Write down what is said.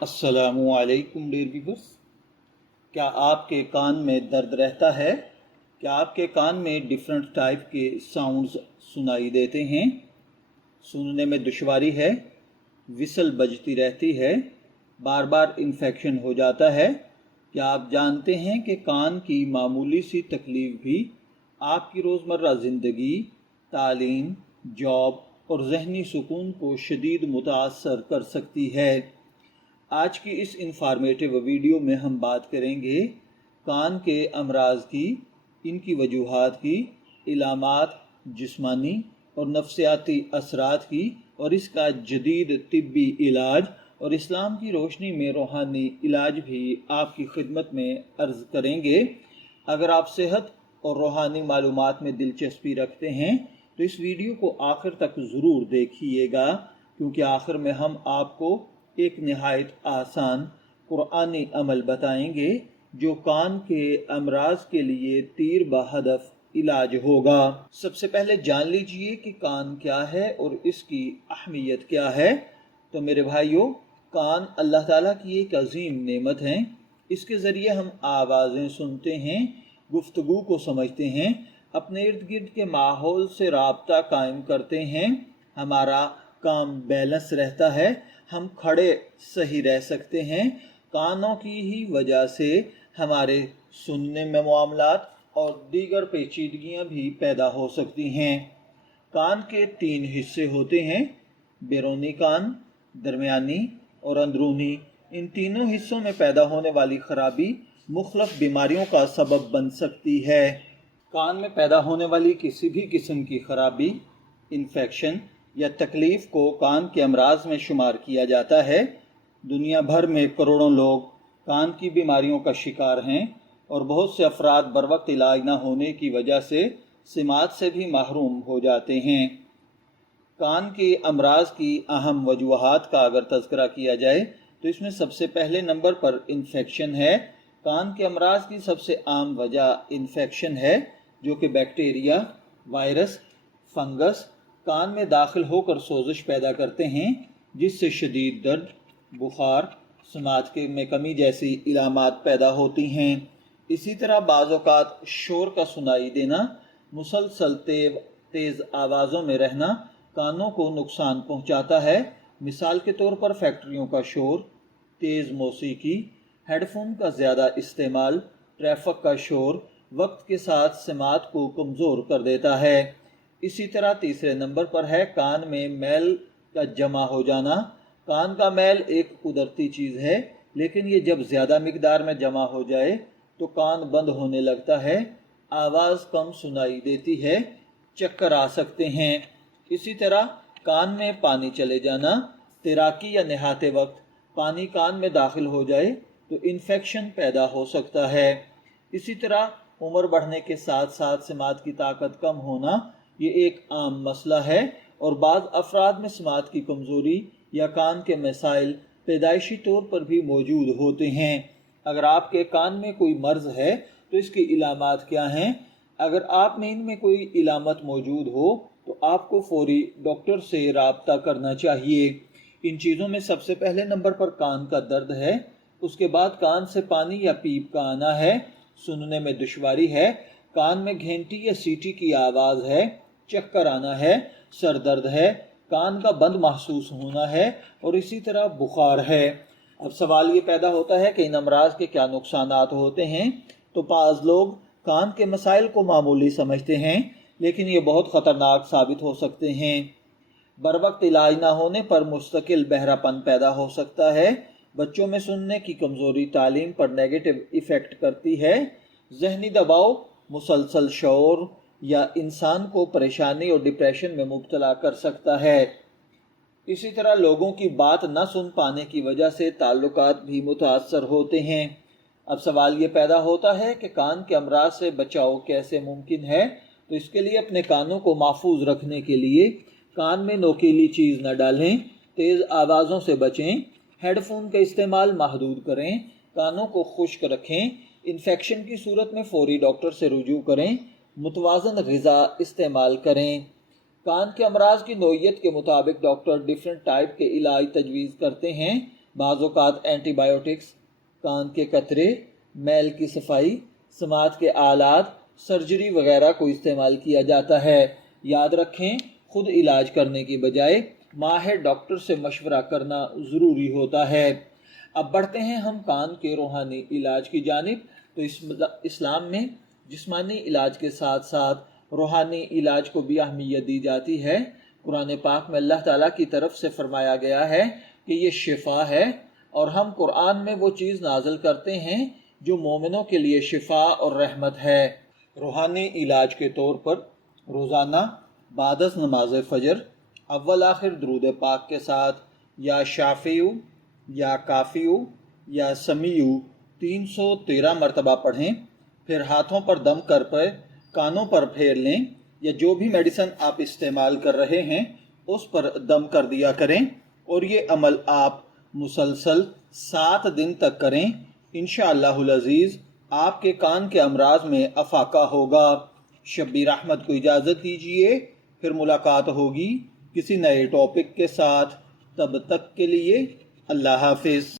السلام علیکم dear viewers. کیا آپ کے کان میں درد رہتا ہے؟ کیا آپ کے کان میں ڈیفرنٹ ٹائپ کے ساؤنڈز سنائی دیتے ہیں؟ سننے میں دشواری ہے؟ وسل بجتی رہتی ہے؟ بار بار انفیکشن ہو جاتا ہے؟ کیا آپ جانتے ہیں کہ کان کی معمولی سی تکلیف بھی آپ کی روزمرہ زندگی، تعلیم، جاب اور ذہنی سکون کو شدید متاثر کر سکتی ہے؟ آج کی اس انفارمیٹیو ویڈیو میں ہم بات کریں گے کان کے امراض کی، ان کی وجوہات کی، علامات، جسمانی اور نفسیاتی اثرات کی، اور اس کا جدید طبی علاج اور اسلام کی روشنی میں روحانی علاج بھی آپ کی خدمت میں عرض کریں گے۔ اگر آپ صحت اور روحانی معلومات میں دلچسپی رکھتے ہیں تو اس ویڈیو کو آخر تک ضرور دیکھیے گا، کیونکہ آخر میں ہم آپ کو ایک نہایت آسان قرآنی عمل بتائیں گے جو کان کے امراض کے لیے تیر بہدف علاج ہوگا۔ سب سے پہلے جان لیجئے کہ کان کیا ہے اور اس کی اہمیت کیا ہے۔ تو میرے بھائیوں، کان اللہ تعالیٰ کی ایک عظیم نعمت ہے۔ اس کے ذریعے ہم آوازیں سنتے ہیں، گفتگو کو سمجھتے ہیں، اپنے ارد گرد کے ماحول سے رابطہ قائم کرتے ہیں، ہمارا کام بیلنس رہتا ہے، ہم کھڑے صحیح رہ سکتے ہیں۔ کانوں کی ہی وجہ سے ہمارے سننے میں معاملات اور دیگر پیچیدگیاں بھی پیدا ہو سکتی ہیں۔ کان کے 3 حصے ہوتے ہیں: بیرونی کان، درمیانی اور اندرونی۔ ان تینوں حصوں میں پیدا ہونے والی خرابی مختلف بیماریوں کا سبب بن سکتی ہے۔ کان میں پیدا ہونے والی کسی بھی قسم کی خرابی، انفیکشن یا تکلیف کو کان کے امراض میں شمار کیا جاتا ہے۔ دنیا بھر میں کروڑوں لوگ کان کی بیماریوں کا شکار ہیں اور بہت سے افراد بروقت علاج نہ ہونے کی وجہ سے سماعت سے بھی محروم ہو جاتے ہیں۔ کان کے امراض کی اہم وجوہات کا اگر تذکرہ کیا جائے تو اس میں سب سے پہلے نمبر پر انفیکشن ہے۔ کان کے امراض کی سب سے عام وجہ انفیکشن ہے، جو کہ بیکٹیریا، وائرس، فنگس کان میں داخل ہو کر سوزش پیدا کرتے ہیں، جس سے شدید درد، بخار، سماعت میں کمی جیسی علامات پیدا ہوتی ہیں۔ اسی طرح بعض اوقات شور کا سنائی دینا، مسلسل تیز آوازوں میں رہنا کانوں کو نقصان پہنچاتا ہے۔ مثال کے طور پر فیکٹریوں کا شور، تیز موسیقی، ہیڈ فون کا زیادہ استعمال، ٹریفک کا شور وقت کے ساتھ سماعت کو کمزور کر دیتا ہے۔ اسی طرح تیسرے نمبر پر ہے کان میں میل کا جمع ہو جانا۔ کان کا میل ایک قدرتی چیز ہے، لیکن یہ جب زیادہ مقدار میں جمع ہو جائے تو کان بند ہونے لگتا ہے، آواز کم سنائی دیتی ہے، چکر آ سکتے ہیں۔ اسی طرح کان میں پانی چلے جانا، تیراکی یا نہاتے وقت پانی کان میں داخل ہو جائے تو انفیکشن پیدا ہو سکتا ہے۔ اسی طرح عمر بڑھنے کے ساتھ ساتھ سماعت کی طاقت کم ہونا، یہ ایک عام مسئلہ ہے، اور بعض افراد میں سماعت کی کمزوری یا کان کے مسائل پیدائشی طور پر بھی موجود ہوتے ہیں۔ اگر آپ کے کان میں کوئی مرض ہے تو اس کی علامات کیا ہیں؟ اگر آپ میں ان میں کوئی علامت موجود ہو تو آپ کو فوری ڈاکٹر سے رابطہ کرنا چاہیے۔ ان چیزوں میں سب سے پہلے نمبر پر کان کا درد ہے، اس کے بعد کان سے پانی یا پیپ کا آنا ہے، سننے میں دشواری ہے، کان میں گھنٹی یا سیٹی کی آواز ہے، چکر آنا ہے، سر درد ہے، کان کا بند محسوس ہونا ہے، اور اسی طرح بخار ہے۔ اب سوال یہ پیدا ہوتا ہے کہ ان امراض کے کیا نقصانات ہوتے ہیں؟ تو بعض لوگ کان کے مسائل کو معمولی سمجھتے ہیں، لیکن یہ بہت خطرناک ثابت ہو سکتے ہیں۔ بروقت علاج نہ ہونے پر مستقل بہرا پن پیدا ہو سکتا ہے۔ بچوں میں سننے کی کمزوری تعلیم پر نیگیٹو ایفیکٹ کرتی ہے۔ ذہنی دباؤ، مسلسل شور یا انسان کو پریشانی اور ڈپریشن میں مبتلا کر سکتا ہے۔ اسی طرح لوگوں کی بات نہ سن پانے کی وجہ سے تعلقات بھی متاثر ہوتے ہیں۔ اب سوال یہ پیدا ہوتا ہے کہ کان کے امراض سے بچاؤ کیسے ممکن ہے؟ تو اس کے لیے اپنے کانوں کو محفوظ رکھنے کے لیے کان میں نوکیلی چیز نہ ڈالیں، تیز آوازوں سے بچیں، ہیڈ فون کا استعمال محدود کریں، کانوں کو خشک رکھیں، انفیکشن کی صورت میں فوری ڈاکٹر سے رجوع کریں، متوازن غذا استعمال کریں۔ کان کے امراض کی نوعیت کے مطابق ڈاکٹر ڈیفرنٹ ٹائپ کے علاج تجویز کرتے ہیں، بعض اوقات اینٹی بایوٹکس، کان کے قطرے، میل کی صفائی، سماعت کے آلات، سرجری وغیرہ کو استعمال کیا جاتا ہے۔ یاد رکھیں، خود علاج کرنے کی بجائے ماہر ڈاکٹر سے مشورہ کرنا ضروری ہوتا ہے۔ اب بڑھتے ہیں ہم کان کے روحانی علاج کی جانب۔ تو اسلام میں جسمانی علاج کے ساتھ ساتھ روحانی علاج کو بھی اہمیت دی جاتی ہے۔ قرآن پاک میں اللہ تعالیٰ کی طرف سے فرمایا گیا ہے کہ یہ شفا ہے، اور ہم قرآن میں وہ چیز نازل کرتے ہیں جو مومنوں کے لیے شفا اور رحمت ہے۔ روحانی علاج کے طور پر روزانہ بعد از نماز فجر اول آخر درود پاک کے ساتھ یا شافیو یا کافیو یا سمیو 313 مرتبہ پڑھیں، پھر ہاتھوں پر دم کر کانوں پر پھیر لیں، یا جو بھی میڈیسن آپ استعمال کر رہے ہیں اس پر دم کر دیا کریں، اور یہ عمل آپ مسلسل 7 دن تک کریں۔ انشاءاللہ العزیز آپ کے کان کے امراض میں افاقہ ہوگا۔ شبیر احمد کو اجازت دیجیے، پھر ملاقات ہوگی کسی نئے ٹاپک کے ساتھ۔ تب تک کے لیے اللہ حافظ۔